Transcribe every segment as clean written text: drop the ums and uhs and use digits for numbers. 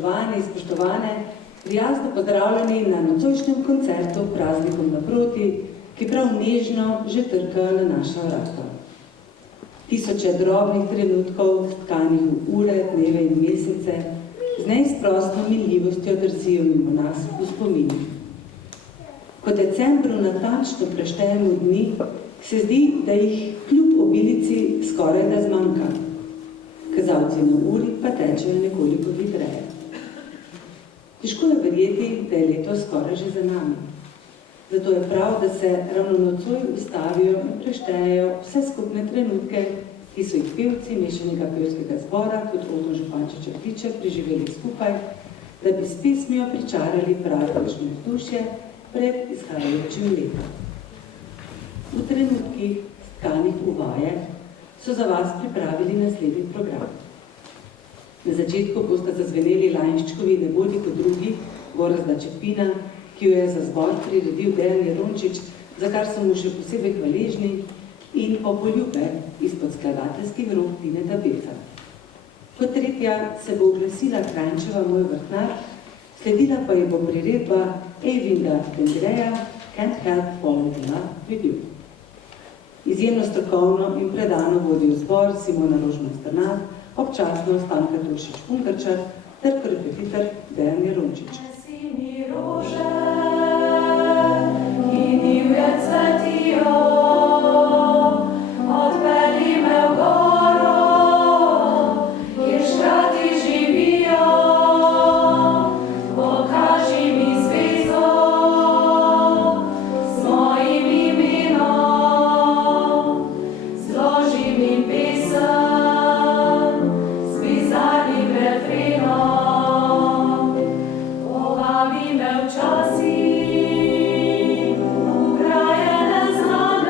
Spoštovani, spoštovane, prijazno pozdravljeni na nocojšnjem koncertu Praznikom naproti, ki prav nežno že trkajo na naša vrata. Tisoče drobnih trenutkov, tkanih v ure, dneve in mesece, z neizprostno minljivostjo drsijo mimo nas v spominih. Ko decembru natančno preštejemo dni, se zdi, da jih kljub obilici skoraj da zmanjka. Kazalci na uri pa tečejo nekoliko hitreje. Težko je verjeti, da je leto skoraj že za nami. Zato je prav, da se ravno nocoj ustavijo in preštejejo vse skupne trenutke, ki so jih pevci mešanega pevskega zbora kot Oton Župančiča Kliče preživeli skupaj, da bi s pesmijo pričarali praznično vzdušje pred izhajajočim letom. V trenutkih tkanih v vaje so za vas pripravili naslednji program. Na začetku bosta zazveneli Lajnščkovi Ne bodi kot drugi, Gorazda Čepina, ki jo je za zbor priredil Dejan Jerončič, za kar so mu še posebej hvaležni, in Popoljube izpod skladateljskih rok Tineta Beca. Kot tretja se bo oglasila Kranjčeva Moj vrtnar, sledila pa je bo priredba Eyvinda Tendreja Can't Help Falling in Love with You. Izjemno strokovno in predano vodijo zbor Simona Rožman-Strnad, občasno Stanka Turšič-Pungarčar ter korepetitor Dejan Jerončič. Jeseni rože, ki divje cvetijo, odpelji me v goro, kjer škrati živijo, pokaži mi zvezdo s mojim imenom, zloži mi pesem s bizarnim refrenom, povabi me včasih v kraje neznane.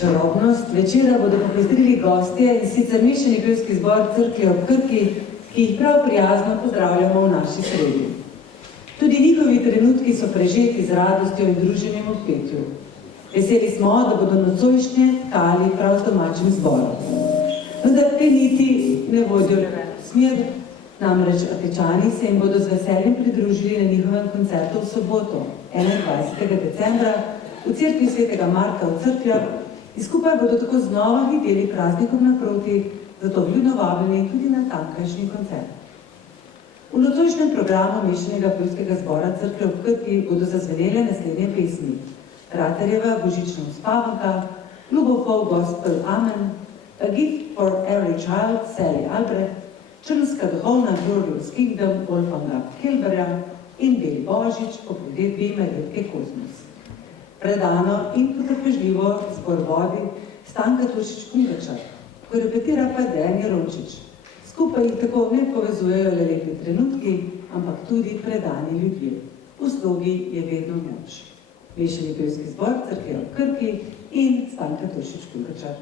Čarobnost večera bodo popestrili gostje in sicer mešani pevski zbor Cerklje ob Krki, ki jih prav prijazno pozdravljamo v naši sredi. Tudi njihovi trenutki so prežeti z radostjo in druženjem ob petju. Veseli smo, da bodo nocojšnje tkali prav z domačim zborom. Vendar te niti ne vodijo le v eno smer, namreč Atečani se jim bodo z veseljem pridružili na njihovem koncertu v soboto, 21. decembra, v cerkvi svetega Marka v Cerkljah in skupaj bodo tako znova videli praznikom naproti, zato vljudno vabljeni tudi na tamkajšnji koncert. V nocojšnjem programu mešanega pevskega zbora Cerklje ob Krki bodo zazvenele naslednje pesmi: Raterjeva božična uspavanka, Lubofov Gospel Amen, A Gift for Every Child, Sally Albrecht, Črnska duhovna Glorious Kingdom, Wolfganga Kelberja in Beli Božič po priredbi Marjetke Kozmus. Predano in potrpežljivo zbor vodi Stanka Turšič-Kungačar, ko repetira pa Dejan Jerončič. Skupaj jih tako ne povezujejo le lepi trenutki, ampak tudi predani ljudje. V slogi je vedno moč. Mešani pevski zbor Cerklje ob Krki in Stanka Turšič-Kungačar.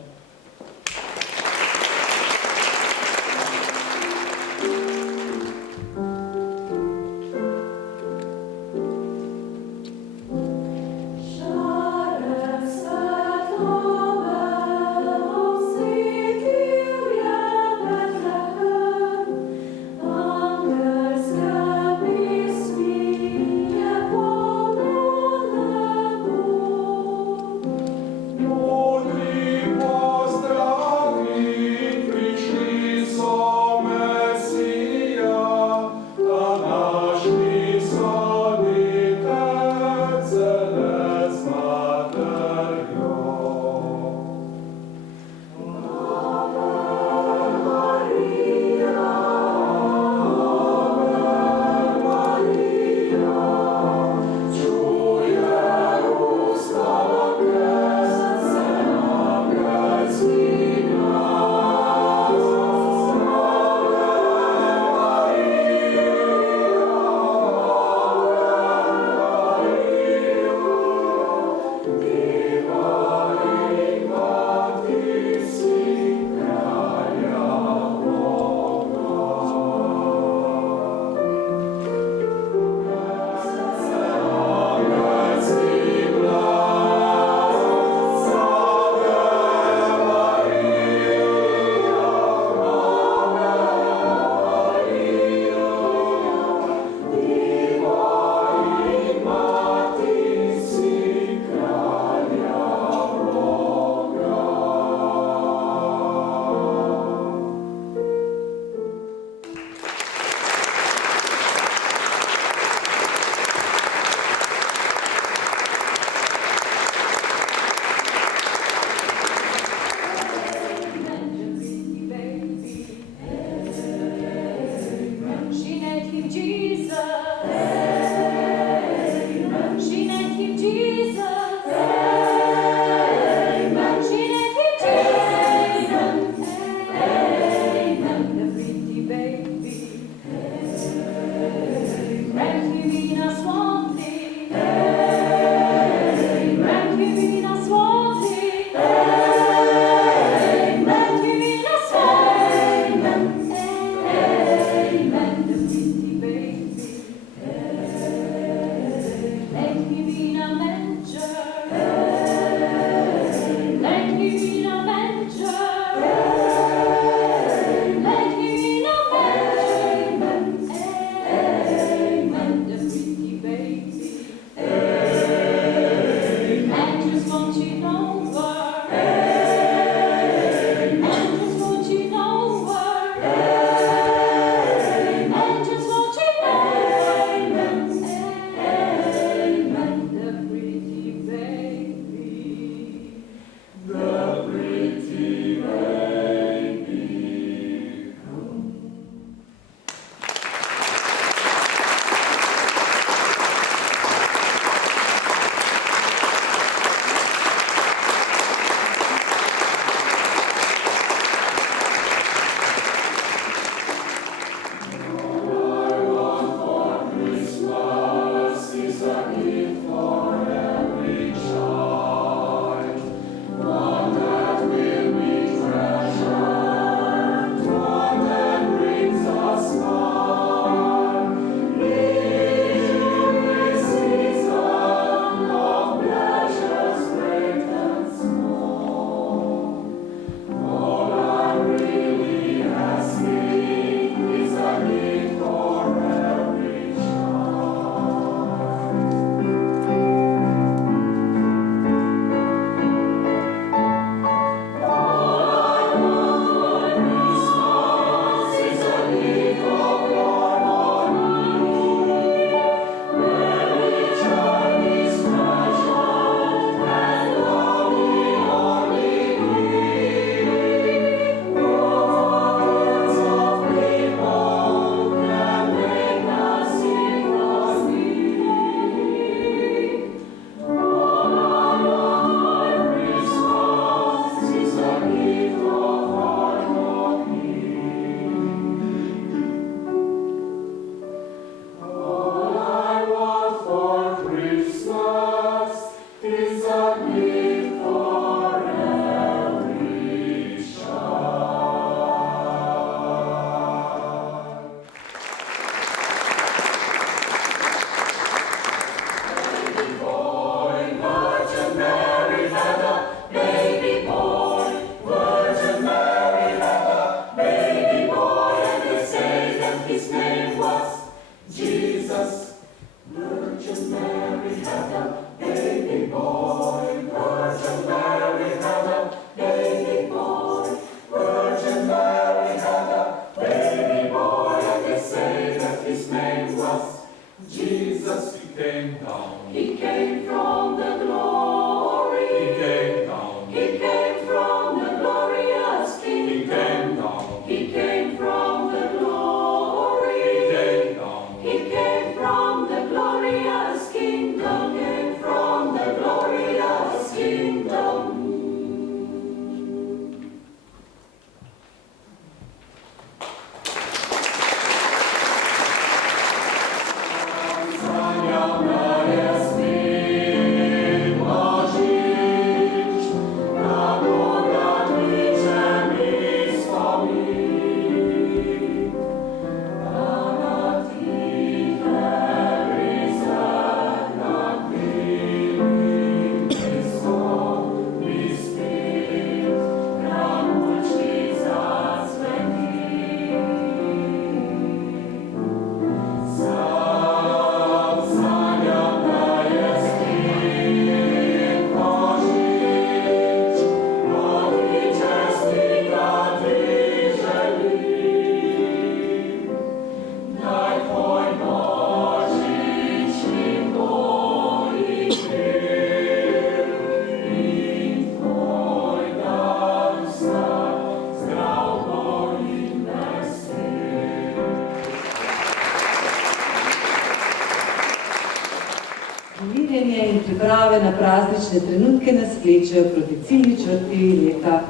na praznične trenutke nas vlečejo proti ciljni črti leta,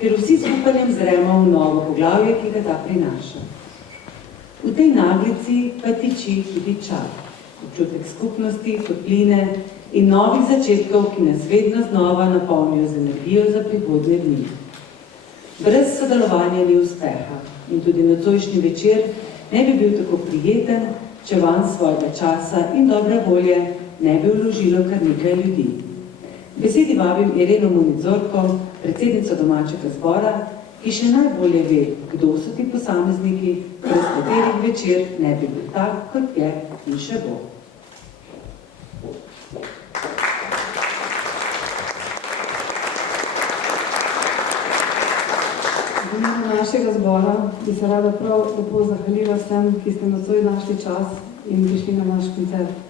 ker vsi s upanjem zremo v novo poglavje, ki ga ta prinaša. V tej naglici pa tiči tudi čar, občutek skupnosti, topline in novih začetkov, ki nas vedno znova napolnijo z energijo za prihodnje dni. Brez sodelovanja ni uspeha in tudi nocojšnji večer ne bi bil tako prijeten, če van svojega časa in dobre volje ne bi vložilo kar nekaj ljudi. Besedi vabim Ireno Munitzorko, predsednico domačega zbora, ki še najbolje ve, kdo so ti posamezniki, brez katerih večer ne bi bil tak, kot je in še bo. V imenu našega zbora bi se rada prav lepo zahvalila vsem, ki ste nocoj našli čas in prišli na naš koncert.